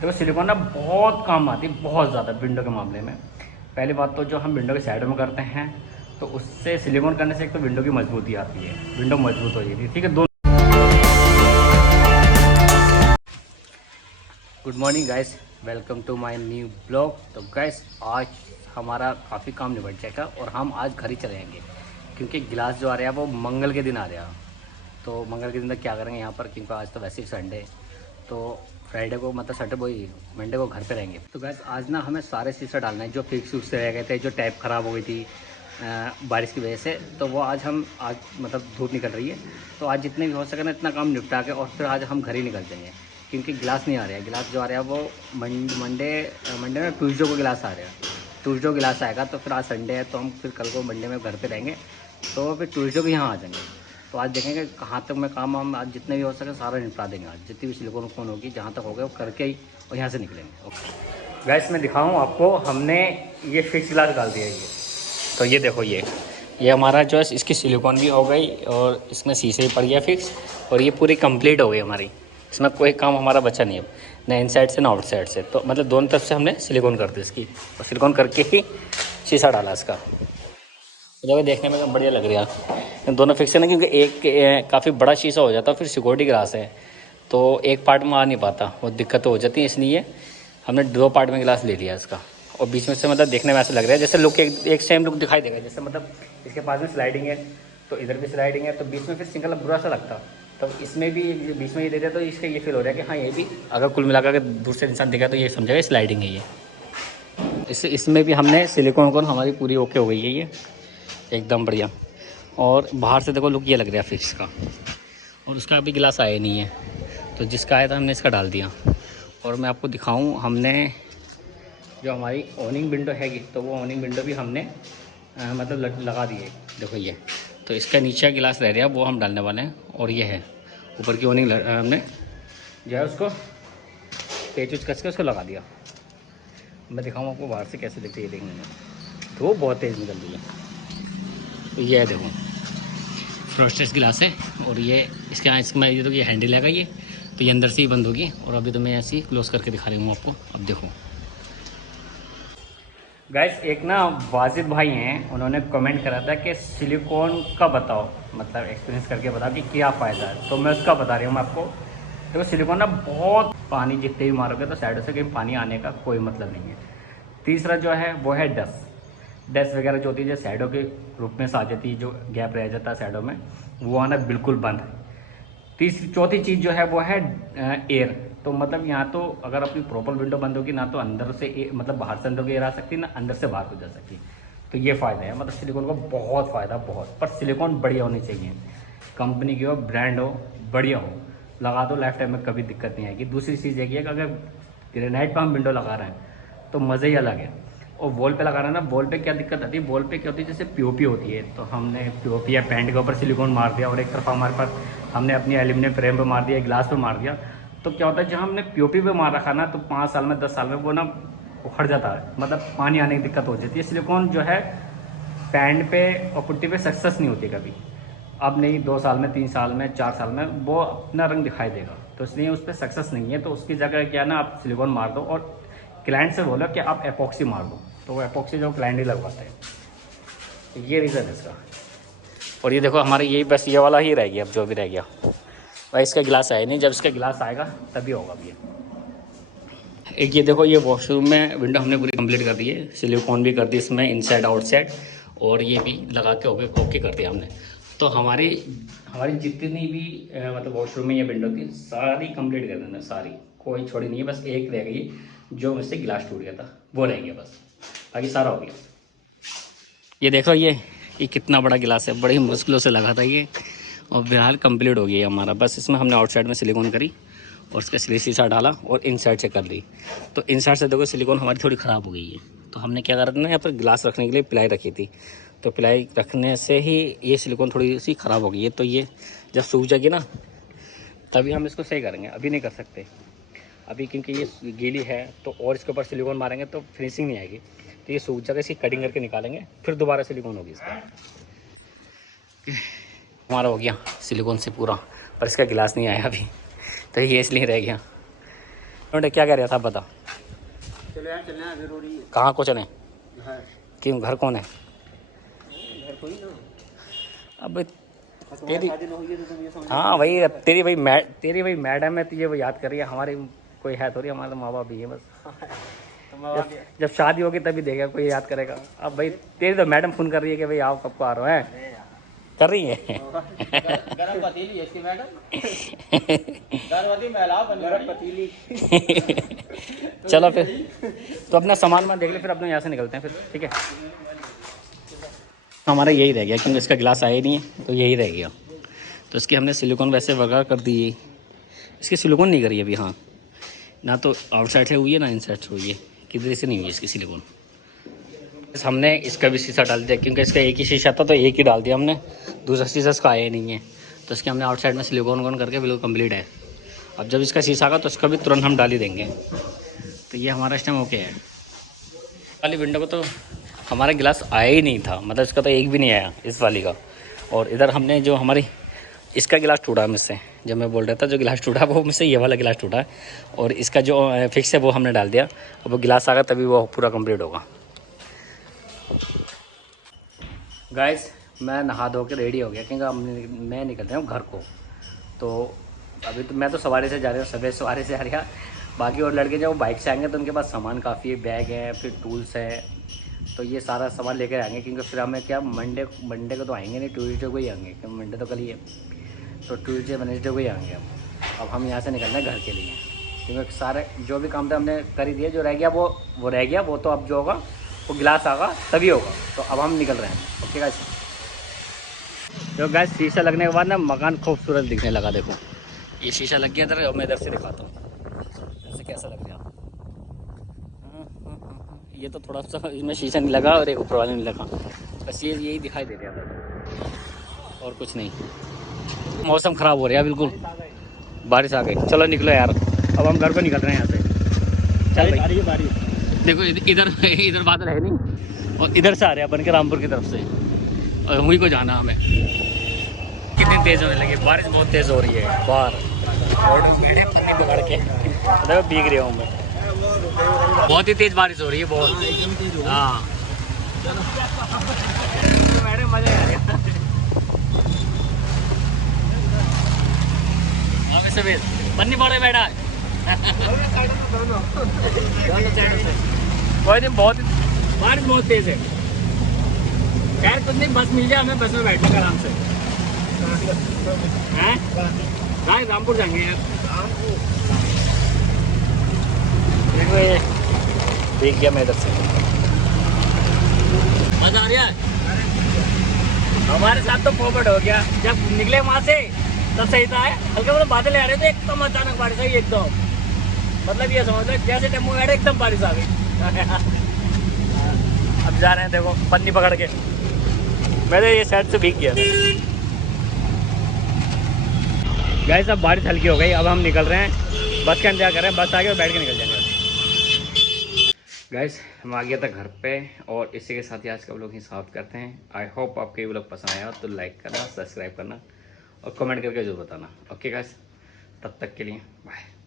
देखो सिलिकॉन ना बहुत काम आती है, बहुत ज़्यादा विंडो के मामले में। पहली बात तो जो हम विंडो के साइड में करते हैं तो उससे सिलिकॉन करने से एक तो विंडो की मजबूती आती है, विंडो मजबूत हो जाती है। ठीक है, दो good morning guys, welcome to my new blog. तो गाइस आज हमारा काफ़ी काम निपट जाएगा और हम आज घर ही चले जाएंगे क्योंकि गिलास जो आ रहा है वो मंगल के दिन आ रहा है। तो मंगल के दिन तक क्या करेंगे यहाँ पर, क्योंकि आज तो वैसे ही संडे है, तो फ्राइडे को मतलब सैटरडे वही मंडे को घर पे रहेंगे। तो गाइस आज ना हमें सारे शीशे डालने हैं जो फिक्स उक्स रह गए थे, जो टैप ख़राब हो गई थी बारिश की वजह से। तो वो आज मतलब धूप निकल रही है तो आज जितने भी हो सके ना इतना काम निपटा के और फिर आज हम घर ही निकल जाएंगे क्योंकि गिलास नहीं आ रहा है। गिलास जो आ रहा है वो मंडे ना ट्यूसडे को गिलास आ रहा है। ट्यूसडे को गिलास आएगा तो फिर आज संडे है तो हम फिर कल को मंडे में घर पे रहेंगे, तो फिर ट्यूसडे को यहाँ आ जाएंगे। तो आज देखेंगे कहाँ तक मैं काम हम आज जितने भी हो सके सारा निपटा देंगे। आज जितनी भी सिलिकॉन फोन होगी जहाँ तक हो गया वो करके ही और यहाँ से निकलेंगे। ओके गैस मैं दिखाऊँ आपको, हमने ये फिक्स गिलास डाल दिया है। ये तो ये देखो, ये हमारा जो है इसकी सिलिकॉन भी हो गई और इसमें शीशे भी पड़ गया फिक्स और ये पूरी कंप्लीट हो गई हमारी। इसमें कोई काम हमारा बचा नहीं अब, ना इन साइड से ना आउट साइड से। तो मतलब दोनों तरफ से हमने सिलिकॉन कर दी इसकी और सिलिकॉन करके ही शीशा डाला इसका। जगह देखने में बढ़िया लग रहा है दोनों फिक्स है ना, क्योंकि एक काफ़ी बड़ा शीशा हो जाता है फिर सिक्योरिटी ग्लास है तो एक पार्ट में आ नहीं पाता, बहुत दिक्कत हो जाती है। इसलिए हमने दो पार्ट में गिलास ले लिया इसका और बीच में से मतलब देखने में ऐसा लग रहा है जैसे लुक एक सेम लुक दिखाई देगा। जैसे मतलब इसके पास में स्लाइडिंग है तो इधर भी स्लाइडिंग है तो बीच में फिर सिंगल बुरा सा लगता, तो इसमें भी बीच में ये दे दिया तो इसका ये फील हो रहा है कि हाँ ये भी अगर कुल मिलाकर के दूसरे इंसान दिखा तो ये समझेगा स्लाइडिंग है ये। इसमें भी हमने सिलिकॉन हमारी पूरी ओके हो गई है ये एकदम बढ़िया। और बाहर से देखो लुक ये लग रहा है फिक्स का, और उसका अभी गिलास आया नहीं है तो जिसका आया था हमने इसका डाल दिया। और मैं आपको दिखाऊं, हमने जो हमारी ऑनिंग विंडो हैगी तो वो ऑनिंग विंडो भी हमने मतलब लगा दी है। देखो ये तो इसका नीचे गिलास रह रहा है वो हम डालने वाले हैं और ये है ऊपर की ऑनिंग हमने जो है उसको पेच उच कस के उसको लगा दिया। मैं दिखाऊँ आपको बाहर से कैसे दिखती है देखने में, तो वो बहुत तेज़ निकल रही है। तो ये है देखो फ्रोस्टेड गिलास है और ये इसमें ये तो ये हैंडल है ये, तो ये अंदर से ही बंद होगी। और अभी तो मैं ऐसे ही क्लोज करके दिखा रही हूँ आपको। अब देखो गाइस, एक ना वाजिद भाई हैं, उन्होंने कमेंट करा था कि सिलिकॉन का बताओ, मतलब एक्सपीरियंस करके बताओ कि क्या फ़ायदा है। तो मैं उसका बता रही हूँ मैं आपको। देखो सिलिकॉन ना बहुत पानी जितने भी मारोगे तो साइडों से कहीं पानी आने का कोई मतलब नहीं है। तीसरा जो है वो है डस्ट वगैरह जो होती है जो साइडों के रूप में आ जाती है, जो गैप रह जाता है साइडों में, वो आना बिल्कुल बंद है। चौथी चीज़ जो है वो है एयर। तो मतलब यहाँ तो अगर अपनी प्रॉपर विंडो बंद होगी ना तो अंदर से मतलब बाहर से अंदर को एयर आ सकती है ना अंदर से बाहर को जा सकती है। तो ये फ़ायदा है, मतलब सिलिकॉन का बहुत फ़ायदा बहुत। पर सिलिकॉन बढ़िया होनी चाहिए, कंपनी की हो ब्रांड हो बढ़िया हो, लगा दो लाइफ टाइम में कभी दिक्कत नहीं आएगी। दूसरी चीज़ एक है कि अगर ग्रेनाइट पर हम विंडो लगा रहे हैं तो मज़े ही अलग है। और वॉल पे लगाना ना, वॉल पे क्या दिक्कत आती है, वॉल पे क्या होती है जैसे पीओपी होती है तो हमने पीओपी या पेंट के ऊपर सिलिकॉन मार दिया और एक तरफ हमारे पास हमने अपनी एल्यूमिनियम फ्रेम पे मार दिया, ग्लास पे मार दिया, तो क्या होता है जब हमने पीओपी पे मार रखा ना तो 5 साल में 10 साल में वो ना उखड़ जाता है, मतलब पानी आने की दिक्कत हो जाती है। सिलिकॉन जो है पेंट पे और पुट्टी पे सक्सेस नहीं होती कभी, अब नहीं 2 साल में 3 साल में 4 साल में वो अपना रंग दिखाई देगा, तो इसलिए उस पर सक्सेस नहीं है। तो उसकी जगह क्या ना आप सिलिकॉन मार दो और क्लाइंट से बोलो कि आप एपॉक्सी मार दो, तो वो एपॉक्सी जो क्लाइंट ही लगवाते हैं। तो ये रीज़न है इसका। और ये देखो हमारे यही बस ये वाला ही रह गया, अब जो भी रह गया भाई इसका गिलास आया नहीं, जब इसका गिलास आएगा तभी होगा भैया। एक ये देखो ये वॉशरूम में विंडो हमने पूरी कंप्लीट कर दी है, सिलिकॉन भी कर दी इसमें इनसाइड आउटसाइड और ये भी लगा के ओके कर दिया हमने। तो हमारी हमारी जितनी भी मतलब वॉशरूम में ये विंडो थी सारी कंप्लीट कर देना, सारी कोई छोड़ी नहीं है, बस एक रह गई जो मुझसे गिलास टूट गया था वो रह गया बस, बाकी सारा हो गया। ये देखो ये कितना बड़ा गिलास है, बड़ी मुश्किलों से लगा था ये और फिलहाल कंप्लीट हो गया हमारा। बस इसमें हमने आउटसाइड में सिलिकॉन करी और उसका शीशा डाला और इन साइड से कर ली। तो इन साइड से देखो सिलिकॉन हमारी थोड़ी ख़राब हो गई है, तो हमने क्या करा था ना यहाँ पर ग्लास रखने के लिए पिलाई रखी थी, तो पिलाई रखने से ही ये सिलिकॉन थोड़ी सी ख़राब हो गई है। तो ये जब सूख जाएगी ना तभी हम इसको सही करेंगे, अभी नहीं कर सकते अभी, क्योंकि ये गीली है तो और इसके ऊपर सिलिकॉन मारेंगे तो फिनिशिंग नहीं आएगी। तो ये सूख जाएगा, इसकी कटिंग करके निकालेंगे फिर दोबारा सिलिकॉन होगी इसका। हमारा हो गया सिलिकॉन से पूरा, पर इसका गिलास नहीं आया अभी, तो ये इसलिए रह गया। क्या कह रहे था बता। चलो यार चलना है जरूरी है। कहाँ को चलें? घर। क्यों, घर कौन है? घर कोई ना। अब तुम्हारी तेरी, शादी ना हुई है तो तुम ये समझ। हाँ भाई, अब तेरी भाई मैडम है, तुझे वो याद कर रही है। हमारी कोई है थोड़ी, हमारे तो माँ बाप ही है बस। जब शादी होगी तभी देखेगा, कोई याद करेगा। अब भाई तेरी तो मैडम फोन कर रही है कि भाई आओ, कब को आ रहे हो हैं, कर रही है। गरम पतीली है इसकी मैडम। गर्भवती महिला गरम पतीली। चलो फिर तो अपना सामान वामान देख ले, फिर अपने यहाँ से निकलते हैं फिर, ठीक है। हमारा यही रह गया क्योंकि इसका गिलास आया ही नहीं है, तो यही रह गया। तो इसकी हमने सिलिकॉन वैसे वगैरह कर दी, इसकी सिलिकॉन नहीं करी अभी। हाँ, ना तो आउटसाइड से हुई है ना इनसाइड से हुई है, किधर से नहीं हुई इसकी सिलिकॉन। हमने इसका भी शीशा डाल दिया क्योंकि इसका एक ही शीशा था, तो एक ही डाल दिया हमने, दूसरा शीशा इसका आया ही नहीं है। तो इसके हमने आउटसाइड में सिलिकॉन वॉन करके बिल्कुल कंप्लीट है। अब जब इसका शीशा आगा तो इसका भी तुरंत हम डाल ही देंगे। तो ये हमारा इस टाइम ओके है। वाली विंडो को तो हमारा गिलास आया ही नहीं था, मतलब इसका तो एक भी नहीं आया इस वाली का। और इधर हमने जो हमारी इसका गिलास टूटा मुझसे, जब मैं बोल रहा था जो गिलास टूटा वो मुझसे ये वाला गिलास टूटा है। और इसका जो फिक्स है वो हमने डाल दिया। अब वो गिलास आगा तभी वो पूरा कंप्लीट होगा। गाइस मैं नहा धो के रेडी हो गया क्योंकि अब मैं निकल रहा हूँ घर को। तो अभी तो मैं तो सवारी से जा रहा हूँ, सभी सवारी से आ रहा। बाकी और लड़के जब बाइक से आएंगे तो उनके पास सामान काफ़ी है, बैग है, फिर टूल्स है, तो ये सारा सामान लेकर आएंगे। क्योंकि फिर हमें क्या मंडे को तो आएंगे नहीं, ट्यूसडे को ही आएंगे क्योंकि मंडे तो कल ही है। तो ट्यूसडे वेडनेसडे को ही आएंगे। अब हम यहाँ से निकलना है घर के लिए क्योंकि सारे जो भी काम थे हमने कर ही दिए। जो रह गया वो रह गया, वो तो अब जो होगा वो गिलास आगा तभी होगा। तो अब हम निकल रहे हैं। Okay guys. तो गाइस शीशा लगने के बाद ना मकान खूबसूरत दिखने लगा। देखो ये शीशा लग गया इधर, मैं इधर से दिखाता हूँ ऐसे कैसा लग रहा है। ये तो थोड़ा सा इसमें शीशा नहीं लगा और एक ऊपर वाले नहीं लगा, बस ये यही दिखाई दे रहा था और कुछ नहीं। मौसम ख़राब हो रहा है बिल्कुल, बारिश आ गई। चलो निकलो यार, अब हम घर को निकल रहे हैं यहाँ से। चल भाई बारिश देखो, इधर बादल है नहीं और इधर से आ रहे हैं बन के रामपुर की तरफ से, और वहीं को जाना हमें। कितनी तेज़ होने लगी बारिश, बहुत तेज़ हो रही है बाहर। पन्नी पकड़ के मतलब भीग रहा हूँ मैं, बहुत ही तेज़ बारिश हो रही है, बहुत। हाँ मैडम मज़ा आ रहा है। सफेद पन्नी पड़े बैठा कोई नहीं, बहुत बारिश बहुत तेज है। खैर कुछ नहीं, बस मिल जाए हमें, बस में बैठने का आराम से। हैं कहाँ? रामपुर जाएंगे यार। देखो ये देख गया मैं इधर से, मजा आ रहा है। हमारे साथ तो पोपट हो गया, जब निकले वहाँ से तब सही था। हल्के मतलब बादल आ रहे थे, एकदम अचानक बारिश आई एकदम। मतलब ये समझ लो जैसे टेम्पो आ रहे एकदम बारिश आ गई। अब जा रहे हैं देखो पन्नी पकड़ के, मेरे ये साइड से भीग गया। गाइस अब बारिश हल्की हो गई, अब हम निकल रहे हैं, बस का इंतजार कर रहे हैं। बस आ गए बैठ के निकल जाएंगे। गाइस हम आ गया था घर पे, और इसी के साथ ही आज का व्लॉग ही समाप्त करते हैं। आई होप आपको ये व्लॉग पसंद आया तो लाइक करना, सब्सक्राइब करना और कमेंट करके जरूर बताना। ओके गाइस, तब तक के लिए बाय।